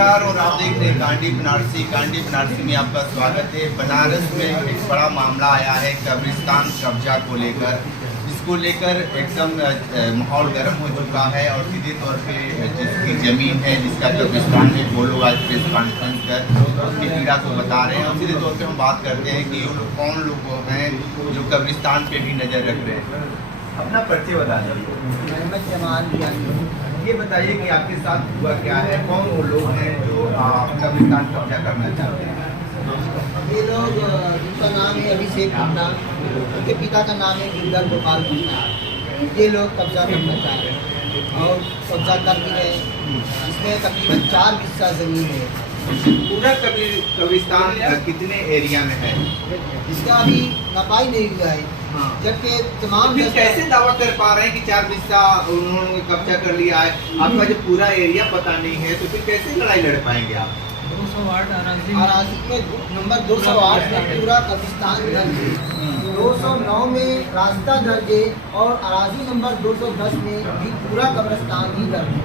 नमस्कार और आप देख रहे हैं कांडी बनारसी में आपका स्वागत है। बनारस में एक बड़ा मामला आया है कब्रिस्तान कब्जा को लेकर। इसको लेकर एकदम माहौल गर्म हो चुका है और सीधे तौर पे जिसकी ज़मीन है, जिसका कब्रिस्तान है, वो लोग आज प्रेस कॉन्फ्रेंस कर अपनी पीड़ा को बता रहे हैं। और सीधे तौर पे हम बात करते हैं कि ये कौन लोग हैं जो कब्रिस्तान पे भी नज़र रख रहे हैं। अपना परिचय बता दीजिए। ये बताइए कि आपके साथ हुआ क्या है, कौन वो लोग हैं जो कब्रिस्तान कब्जा करना चाहते हैं? ये लोग, जिनका नाम है अभिषेक गुप्ता, उनके पिता का नाम है गिरधर गोपाल गुप्ता। ये लोग कब्जा करना चाह रहे हैं और कब्जा कर भी रहे हैं। इसमें तकरीबन 4 हिस्सा ज़मीन है। पूरा कब्रिस्तान कितने एरिया में है? इसका अभी नपाई नहीं हुआ है। हाँ। जबकि तमाम कैसे दावा कर पा रहे हैं कि 4 हिस्सा उन्होंने कब्जा कर लिया है? आपका जो पूरा एरिया पता नहीं है तो फिर कैसे लड़ाई लड़ पाएंगे आप? 208 अराजी में नंबर 208 में पूरा कब्रिस्तान दर्ज है। 209 में रास्ता दर्ज है और अराजी नंबर 210 में भी पूरा कब्रिस्तान ही दर्ज है।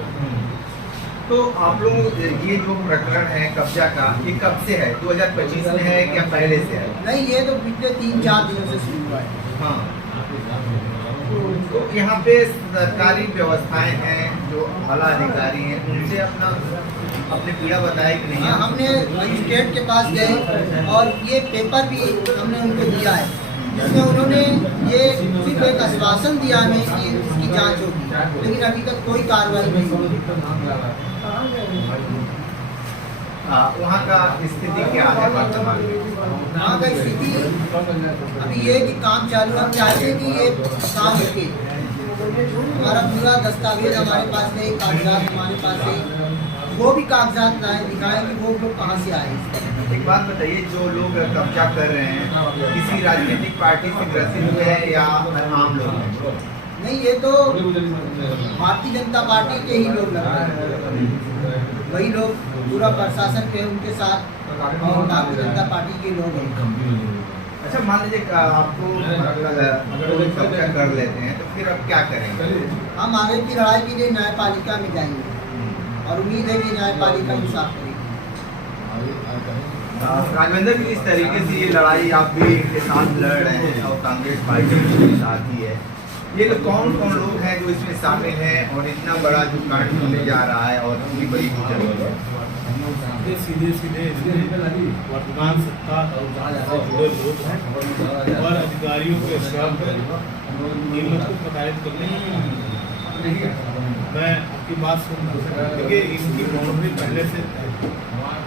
तो आप लोग ये जो प्रकरण है कब्जा का, ये कब से है? 2025 में है क्या पहले से है? नहीं, ये तो पिछले 3-4 दिनों से शुरू हुआ है। हाँ। तो यहाँ पे सरकारी व्यवस्थाएं हैं, जो आला अधिकारी हैं, उनसे अपने पीड़ा बताया कि नहीं? हाँ, हमने मजिस्ट्रेट के पास गए और ये पेपर भी हमने उनको दिया है, जिसमें उन्होंने ये सिर्फ एक आश्वासन दिया हमें कि इसकी जांच होगी, लेकिन अभी तक कोई कार्रवाई नहीं हुई। वहाँ का स्थिति क्या है वर्तमान में? वहाँ का स्थिति अभी ये कि काम चालू, हम चाहते हैं कि ये काम रुके। हमारा पूरा दस्तावेज हमारे पास नहीं, कागजात हमारे पास है, वो भी कागजात लाए दिखाएं कि वो लोग कहाँ से आए। एक बात बताइए, जो लोग कब्जा कर रहे हैं किसी राजनीतिक पार्टी से ग्रसित हुए हैं या आम लोग हैं? नहीं, ये तो भारतीय जनता पार्टी के ही लोग लग रहे हैं। वही लोग पूरा प्रशासन के उनके साथ और भारतीय जनता पार्टी के लोग हैं। अच्छा, मान लीजिए आपको अगर वो कब्जा कर लेते हैं तो फिर अब क्या करेंगे? हम आगे की लड़ाई के लिए न्यायपालिका में जाएंगे और उम्मीद है कि न्यायपालिका इंसाफ करेगी। राघवेंद्र जी, इस तरीके से ये लड़ाई आप भी इनके साथ लड़ रहे हैं और कांग्रेस पार्टी के साथ ही है, ये लोग कौन लोग हैं जो इसमें शामिल हैं और इतना बड़ा जो कांड होने जा रहा है और इतनी बड़ी जरूरत है? सीधे वर्तमान सत्ता से जुड़े लोग हैं और अधिकारियों के खिलाफ इन लोग को प्रताड़ित करने। मैं आपकी बात सुन रहा हूँ कि इनकी बाउंड्री पहले से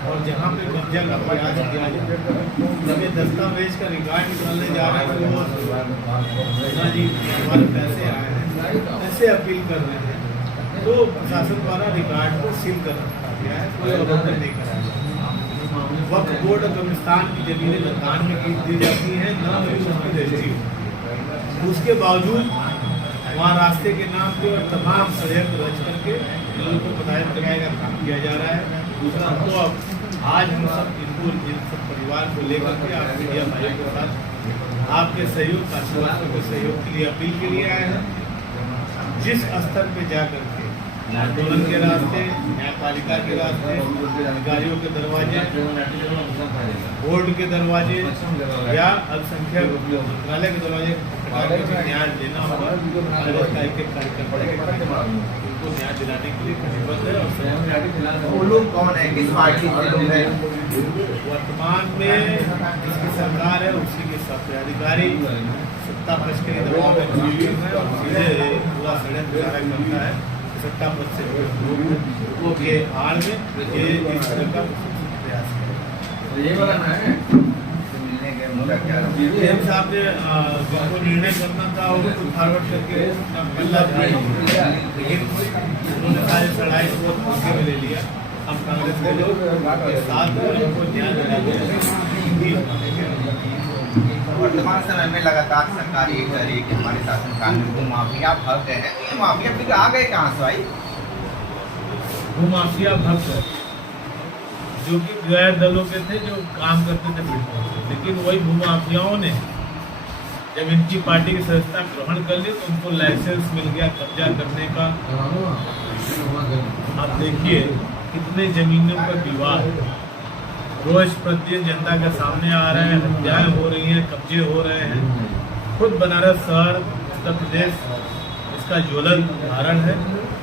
और जहाँ पे कब्जा का प्रयास किया जाए, जब ये दस्तावेज का रिकॉर्ड निकालने जा रहे हैं तो जी हमारे पैसे आए हैं, ऐसे अपील कर रहे हैं, तो प्रशासन द्वारा रिकॉर्ड को सील कर रखा गया है, कोई अवलोकन नहीं करा गया। वक्फ बोर्ड कब्रिस्तान की जमीनें जो दान में दी जाती हैं, न वही उसकी रजिस्ट्री, उसके बावजूद वहाँ रास्ते के नाम पे और तमाम षड्यंत्र रच करके लोगों को प्रताड़ित कराने का काम किया जा रहा है। दूसरा तो अब आज हम सब इन सब परिवार को लेकर के आप मीडिया भाइयों के साथ आपके सहयोग, आशीर्वाद के सहयोग के लिए अपील के लिए आए हैं। जिस स्तर पे जा करके आंदोलन के रास्ते, न्यायपालिका के रास्ते, अधिकारियों के दरवाजे, बोर्ड के दरवाजे या अल्पसंख्यक मंत्रालय के दरवाजे न्याय देना होगा, उनको न्याय दिलाने के लिए कटिबद्ध है। और वो लोग कौन है, किस पार्टी के लोग हैं? वर्तमान में जिसकी सरकार है उसी के सब अधिकारी सत्ता पक्ष के दबाव में जुड़े हुए हैं और सीधे पूरा षड्यंत्र करता है सत्ता पक्ष से लोगों के आड़ में ये इस तरह का प्रयास है। एम साहब ने जिनको निर्णय करना था उसको फॉरवर्ड करके पल्ला लेकिन उन्होंने सारे लड़ाई को हल्के में ले लिया। हम कांग्रेस के लोग के साथ उनको न्याय दिलाने वर्तमान समय में लगातार सरकार ये कह रही है कि हमारे शासनकाल में भूमाफिया भक्त है, तो ये माफिया फिर आ गए कहाँ से भाई? भूमाफिया भक्त जो कि गैर दलों के थे, जो काम करते थे पीड़ितों से, लेकिन वही भूमाफियाओं ने जब इनकी पार्टी की सदस्यता ग्रहण कर ली तो उनको लाइसेंस मिल गया कब्जा करने का। आप देखिए कितने जमीनों पर विवाद रोज प्रतिदिन जनता के सामने आ रहे हैं, हत्याएं हो रही हैं, कब्जे हो रहे हैं। खुद बनारस शहर उत्तर प्रदेश इसका ज्वलंत उदाहरण है।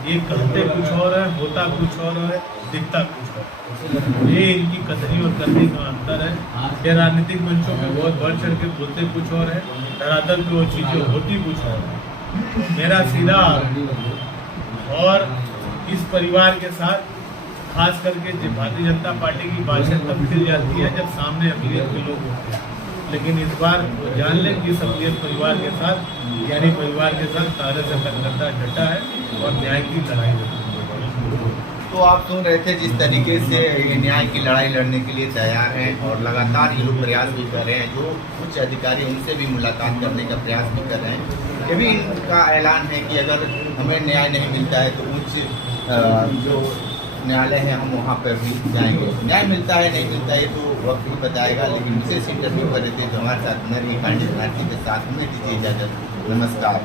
ये कहते कुछ और है, होता कुछ और है, दिखता कुछ और। ये इनकी कथनी और करनी का अंतर है। ये राजनीतिक मंचों पे बहुत बढ़ चढ़ के बोलते कुछ और है, धरातल पे वो चीजें होती कुछ और है। मेरा सीधा और इस परिवार के साथ खास करके भारतीय जनता पार्टी की बातचीत तब खिल जाती है जब सामने अकलियत के लोग होते हैं। लेकिन इस बार वो जान लें कि इस अकलियत परिवार के साथ यानी परिवार के साथ तारे से करता डटा है और न्याय की लड़ाई लड़ती है। तो आप सुन रहे थे जिस तरीके से ये न्याय की लड़ाई लड़ने के लिए तैयार हैं और लगातार ये लोग प्रयास भी कर रहे हैं। जो उच्च अधिकारी उनसे भी मुलाकात करने का प्रयास भी कर रहे हैं। ये भी इनका ऐलान है कि अगर हमें न्याय नहीं मिलता है तो उच्च जो न्यायालय है हम वहाँ पर भी जाएंगे। न्याय मिलता है नहीं मिलता है तो वक्त भी बताएगा। लेकिन विशेष इंटरव्यू कर रहे थे तो हमारे साथ नरी कांडी बनारसी के साथ हमें दीजिए इजाजत। नमस्कार।